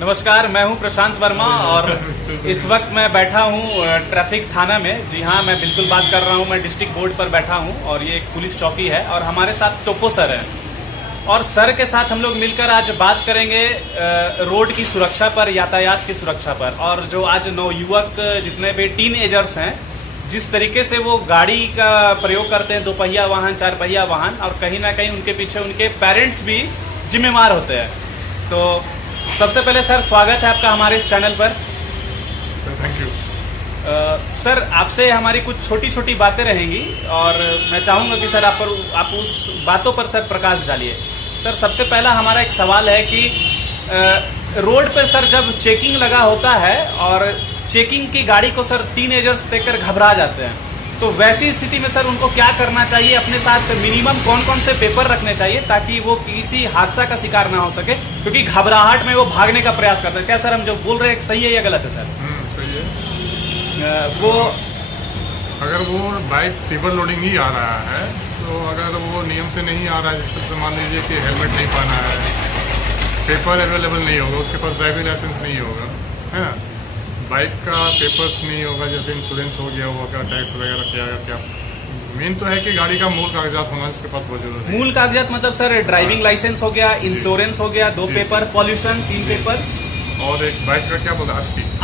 नमस्कार, मैं हूं प्रशांत वर्मा और इस वक्त मैं बैठा हूं ट्रैफिक थाना में। जी हां, मैं बिल्कुल बात कर रहा हूं, मैं डिस्ट्रिक्ट बोर्ड पर बैठा हूं और ये एक पुलिस चौकी है और हमारे साथ टोपो सर है। और सर के साथ हम लोग मिलकर आज बात करेंगे रोड की सुरक्षा पर, यातायात की सुरक्षा पर। और जो आज नवयुवक जितने भी टीन एजर्स हैं, जिस तरीके से वो गाड़ी का प्रयोग करते हैं, 2 पहिया वाहन, 4 पहिया वाहन, और कहीं ना कहीं उनके पीछे उनके पेरेंट्स भी जिम्मेवार होते हैं। तो सबसे पहले सर, स्वागत है आपका हमारे इस चैनल पर। Thank you. सर, आपसे हमारी कुछ छोटी छोटी बातें रहेंगी और मैं चाहूँगा कि सर आप उस बातों पर सर प्रकाश डालिए। सर, सबसे पहला हमारा एक सवाल है कि रोड पर सर जब चेकिंग लगा होता है और चेकिंग की गाड़ी को सर टीनेजर्स देखकर घबरा जाते हैं, तो वैसी स्थिति में सर उनको क्या करना चाहिए? अपने साथ मिनिमम कौन कौन से पेपर रखने चाहिए ताकि वो किसी हादसा का शिकार ना हो सके, क्योंकि घबराहट में वो भागने का प्रयास करते हैं। क्या सर हम जो बोल रहे हैं सही है या गलत है सर? सही है। वो अगर वो बाइक पेपर लोडिंग ही आ रहा है, तो अगर वो नियम से नहीं आ रहा है, जैसे मान लीजिए कि हेलमेट नहीं पहना है, पेपर अवेलेबल नहीं होगा, उसके पास ड्राइविंग लाइसेंस नहीं होगा, है ना, बाइक का पेपर्स नहीं होगा, जैसे इंश्योरेंस हो गया, वो क्या टैक्स वगैरह क्या मेन तो है कि गाड़ी का मूल कागजात होना उसके पास बहुत जरूरी है। मूल कागजात मतलब सर ड्राइविंग लाइसेंस हो गया, इंश्योरेंस हो गया, 2 पेपर, पॉल्यूशन 3 पेपर, और एक बाइक का क्या बोला,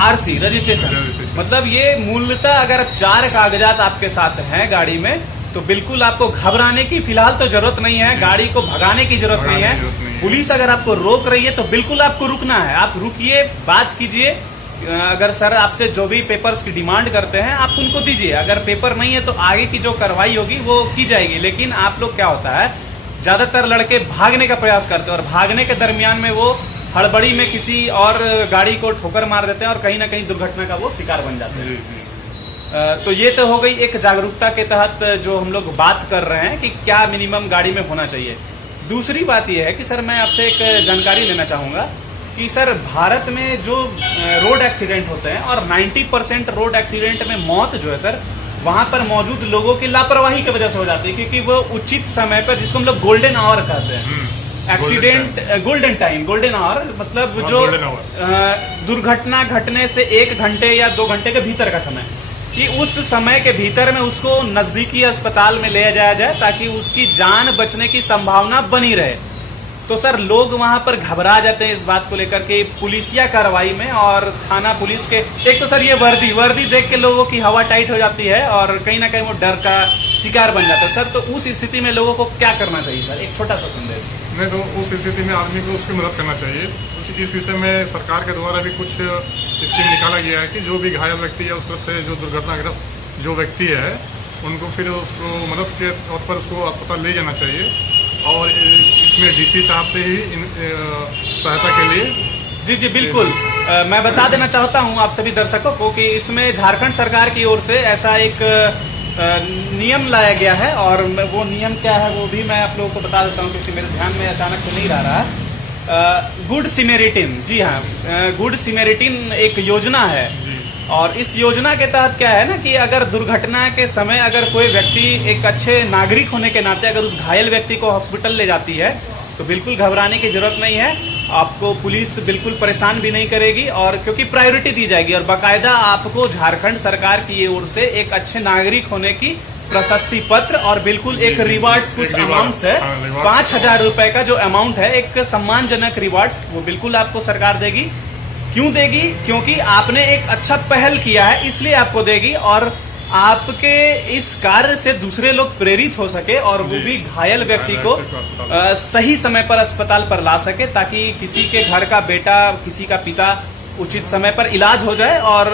आरसी रजिस्ट्रेशन। मतलब ये मूलतः अगर 4 कागजात आपके साथ हैं गाड़ी में, तो बिल्कुल आपको घबराने की फिलहाल तो जरूरत नहीं है, गाड़ी को भगाने की जरूरत नहीं है। पुलिस अगर आपको रोक रही है तो बिल्कुल आपको रुकना है, आप रुकिए, बात कीजिए। अगर सर आपसे जो भी पेपर्स की डिमांड करते हैं आप उनको दीजिए, अगर पेपर नहीं है तो आगे की जो कार्रवाई होगी वो की जाएगी। लेकिन आप लोग क्या होता है, ज्यादातर लड़के भागने का प्रयास करते हैं और भागने के दरमियान में वो हड़बड़ी में किसी और गाड़ी को ठोकर मार देते हैं और कहीं ना कहीं दुर्घटना का वो शिकार बन जाते हैं। तो ये तो हो गई एक जागरूकता के तहत जो हम लोग बात कर रहे हैं कि क्या मिनिमम गाड़ी में होना चाहिए। दूसरी बात यह है कि सर मैं आपसे एक जानकारी लेना चाहूँगा कि सर भारत में जो रोड एक्सीडेंट होते हैं और 90% रोड एक्सीडेंट में मौत जो है सर, वहाँ पर मौजूद लोगों की लापरवाही की वजह से हो जाती है, क्योंकि वो उचित समय पर, जिसको हम लोग गोल्डन आवर कहते हैं, accident golden time, golden hour मतलब जो दुर्घटना घटने से 1 घंटे या 2 घंटे के भीतर का समय, कि उस समय के भीतर में उसको नजदीकी अस्पताल में ले जाया जाए ताकि उसकी जान बचने की संभावना बनी रहे। तो सर लोग वहां पर घबरा जाते हैं इस बात को लेकर के पुलिसिया कार्रवाई में, और थाना पुलिस के एक तो सर ये वर्दी देख के लोगों की हवा टाइट हो जाती है और कहीं ना कहीं वो डर का शिकार बन जाता है। सर तो उस स्थिति में लोगों को क्या करना चाहिए सर, एक छोटा सा संदेश? नहीं, तो उस स्थिति में आदमी को उसकी मदद करना चाहिए। इस विषय में सरकार के द्वारा भी कुछ स्कीम निकाला गया है कि जो भी घायल व्यक्ति है, उस तरह से जो दुर्घटनाग्रस्त जो व्यक्ति है, उनको फिर उसको मदद के तौर पर उसको अस्पताल ले जाना चाहिए। और इसमें डीसी साहब से ही सहायता के लिए जी बिल्कुल। मैं बता देना चाहता हूं आप सभी दर्शकों को कि इसमें झारखंड सरकार की ओर से ऐसा एक नियम लाया गया है, और वो नियम क्या है वो भी मैं आप लोगों को बता देता हूं, क्योंकि मेरे ध्यान में अचानक से नहीं रहा। गुड सिमेरिटिन, जी हाँ, गुड सिमेरिटिन एक योजना है। और इस योजना के तहत क्या है ना कि अगर दुर्घटना के समय अगर कोई व्यक्ति एक अच्छे नागरिक होने के नाते अगर उस घायल व्यक्ति को हॉस्पिटल ले जाती है, तो बिल्कुल घबराने की जरूरत नहीं है, आपको पुलिस बिल्कुल परेशान भी नहीं करेगी, और क्योंकि प्रायोरिटी दी जाएगी और बाकायदा आपको झारखंड सरकार की ओर से एक अच्छे नागरिक होने की प्रशस्ति पत्र और बिल्कुल एक रिवार्ड्स, कुछ अमाउंट्स है, 5,000 रुपए का जो अमाउंट है, एक सम्मानजनक रिवार्ड्स, वो बिल्कुल आपको सरकार देगी। क्यों देगी? क्योंकि आपने एक अच्छा पहल किया है, इसलिए आपको देगी, और आपके इस कार्य से दूसरे लोग प्रेरित हो सके और वो भी घायल व्यक्ति को सही समय पर अस्पताल पर ला सके, ताकि किसी के घर का बेटा, किसी का पिता उचित समय पर इलाज हो जाए और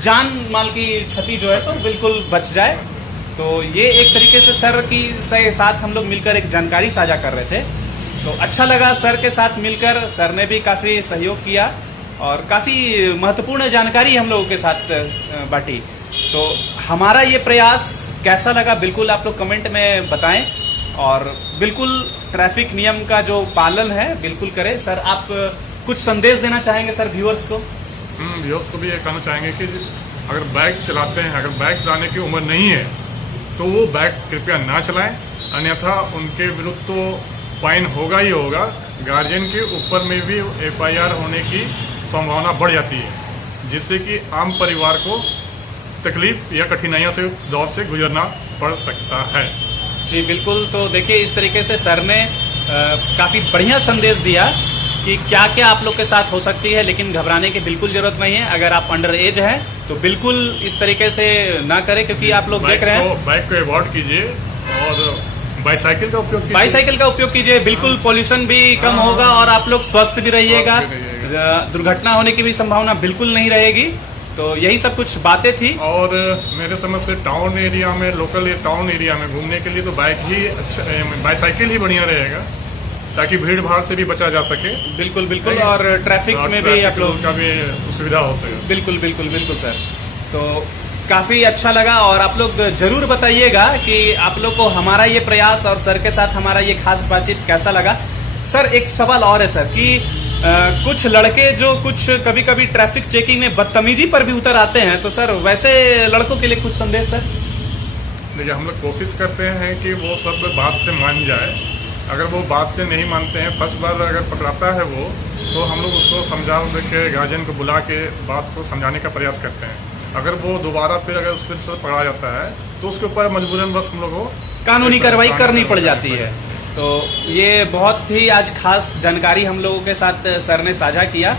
जान माल की क्षति जो है सो बिल्कुल बच जाए। तो ये एक तरीके से सर की साथ हम लोग मिलकर एक जानकारी साझा कर रहे थे, तो अच्छा लगा सर के साथ मिलकर। सर ने भी काफ़ी सहयोग किया और काफ़ी महत्वपूर्ण जानकारी हम लोगों के साथ बांटी। तो हमारा ये प्रयास कैसा लगा बिल्कुल आप लोग कमेंट में बताएं, और बिल्कुल ट्रैफिक नियम का जो पालन है बिल्कुल करें। सर आप कुछ संदेश देना चाहेंगे सर व्यूअर्स को? व्यूअर्स को भी ये कहना चाहेंगे कि अगर बाइक चलाते हैं, अगर बाइक चलाने की उम्र नहीं है तो वो बाइक कृपया ना चलाएं, अन्यथा उनके विरुद्ध तो फाइन होगा ही होगा। गार्जियन के ऊपर में भी FIR होने की संभावना बढ़ जाती है, जिससे कि आम परिवार को तकलीफ या कठिनाइयों से दौर से गुजरना पड़ सकता है। जी बिल्कुल। तो देखिए, इस तरीके से सर ने काफ़ी बढ़िया संदेश दिया कि क्या क्या आप लोग के साथ हो सकती है, लेकिन घबराने की बिल्कुल ज़रूरत नहीं है। अगर आप अंडर एज हैं तो बिल्कुल इस तरीके से ना करें, क्योंकि आप लोग देख रहे हैं बाइक को अवॉइड कीजिए और बाईसाइकिल का उपयोग कीजिए। बाईसाइकिल का उपयोग कीजिए, बिल्कुल पोल्यूशन भी कम होगा और आप लोग स्वस्थ भी रहिएगा, दुर्घटना होने की भी संभावना बिल्कुल नहीं रहेगी। तो यही सब कुछ बातें थी। और मेरे समझ से टाउन एरिया में, लोकल टाउन एरिया में घूमने के लिए तो बाइक ही अच्छा, बाईसाइकिल ही बढ़िया रहेगा, ताकि भीड़ भाड़ से भी बचा जा सके। बिल्कुल बिल्कुल। और ट्रैफिक में भी आप लोग का भी सुविधा हो सके। बिल्कुल बिल्कुल बिल्कुल सर। तो काफ़ी अच्छा लगा और आप लोग जरूर बताइएगा कि आप लोग को हमारा ये प्रयास और सर के साथ हमारा ये खास बातचीत कैसा लगा। सर एक सवाल और है सर कि कुछ लड़के जो कुछ कभी कभी ट्रैफिक चेकिंग में बदतमीजी पर भी उतर आते हैं, तो सर वैसे लड़कों के लिए कुछ संदेश सर? देखिए, हम लोग कोशिश करते हैं कि वो सब बात से मान जाए। अगर वो बात से नहीं मानते हैं, फर्स्ट बार अगर पकड़ाता है वो, तो हम लोग उसको समझा के गार्जियन को बुला के बात को समझाने का प्रयास करते हैं। अगर वो दोबारा फिर अगर फिर से पकड़ा जाता है तो उसके ऊपर मजबूरन बस हम लोग को कानूनी कार्रवाई करनी पड़ जाती है। तो ये बहुत ही आज खास जानकारी हम लोगों के साथ सर ने साझा किया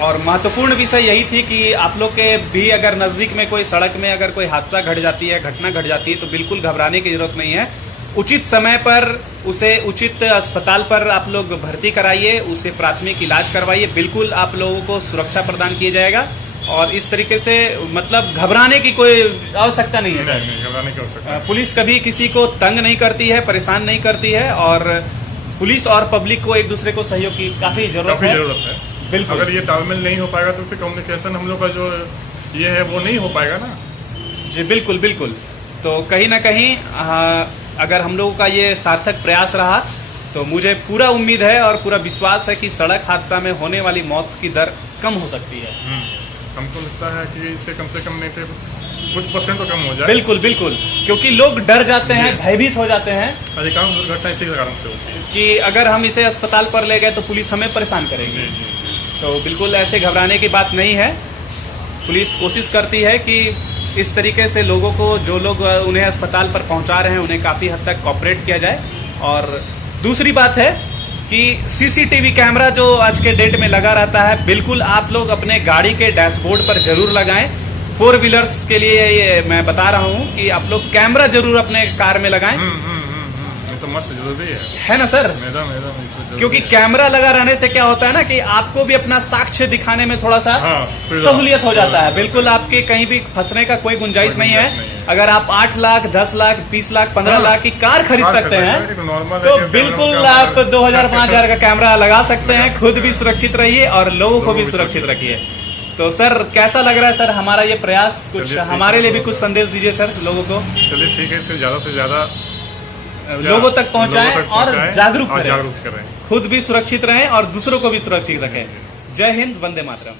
और महत्वपूर्ण विषय यही थी कि आप लोग के भी अगर नज़दीक में कोई सड़क में अगर कोई हादसा घट जाती है, घटना घट जाती है, तो बिल्कुल घबराने की ज़रूरत नहीं है। उचित समय पर उसे उचित अस्पताल पर आप लोग भर्ती कराइए, उसे प्राथमिक इलाज करवाइए, बिल्कुल आप लोगों को सुरक्षा प्रदान किया जाएगा। और इस तरीके से मतलब घबराने की कोई आवश्यकता नहीं है सर। घबराने की आवश्यकता। पुलिस कभी किसी को तंग नहीं करती है, परेशान नहीं करती है, और पुलिस और पब्लिक को एक दूसरे को सहयोग की काफ़ी जरूरत है। बिल्कुल। अगर ये तालमेल नहीं हो पाएगा तो फिर कम्युनिकेशन हम लोग का जो ये है वो नहीं हो पाएगा ना। जी बिल्कुल बिल्कुल। तो कहीं ना कहीं अगर हम लोगों का ये सार्थक प्रयास रहा तो मुझे पूरा उम्मीद है और पूरा विश्वास है कि सड़क हादसा में होने वाली मौत की दर कम हो सकती है। हमको लगता है कि इससे कम नहीं तो कुछ % तो कम हो जाए। बिल्कुल बिल्कुल, क्योंकि लोग डर जाते हैं, भयभीत हो जाते हैं। अधिकांश दुर्घटना इसी कारण से होती है कि अगर हम इसे अस्पताल पर ले गए तो पुलिस हमें परेशान करेगी। तो बिल्कुल ऐसे घबराने की बात नहीं है। पुलिस कोशिश करती है कि इस तरीके से लोगों को, जो लोग उन्हें अस्पताल पर पहुंचा रहे हैं, उन्हें काफ़ी हद तक कोऑपरेट किया जाए। और दूसरी बात है कि CCTV कैमरा जो आज के डेट में लगा रहता है, बिल्कुल आप लोग अपने गाड़ी के डैशबोर्ड पर जरूर लगाएं। 4 व्हीलर्स के लिए ये मैं बता रहा हूं कि आप लोग कैमरा जरूर अपने कार में लगाएं। ये तो मस्त जरूरी है ना सर? क्योंकि कैमरा लगा रहने से क्या होता है ना कि आपको भी अपना साक्ष्य दिखाने में थोड़ा सा सहूलियत हो जाता है। बिल्कुल आपके कहीं भी फंसने का कोई गुंजाइश नहीं है। अगर आप 8 लाख, 10 लाख, 20 लाख, 15 लाख की कार खरीद सकते हैं तो बिल्कुल आप 2000-5000 का कैमरा लगा सकते हैं। खुद भी सुरक्षित रहिए और लोगों को भी सुरक्षित रखिए। तो सर कैसा लग रहा है सर हमारा ये प्रयास? कुछ हमारे लिए भी कुछ संदेश दीजिए सर लोगों को। चलिए ठीक है, इससे ज़्यादा से ज़्यादा लोगों तक पहुंचाएं और जागरूक करें। करें। खुद भी सुरक्षित रहें और दूसरों को भी सुरक्षित रखें। जय हिंद, वंदे मातरम।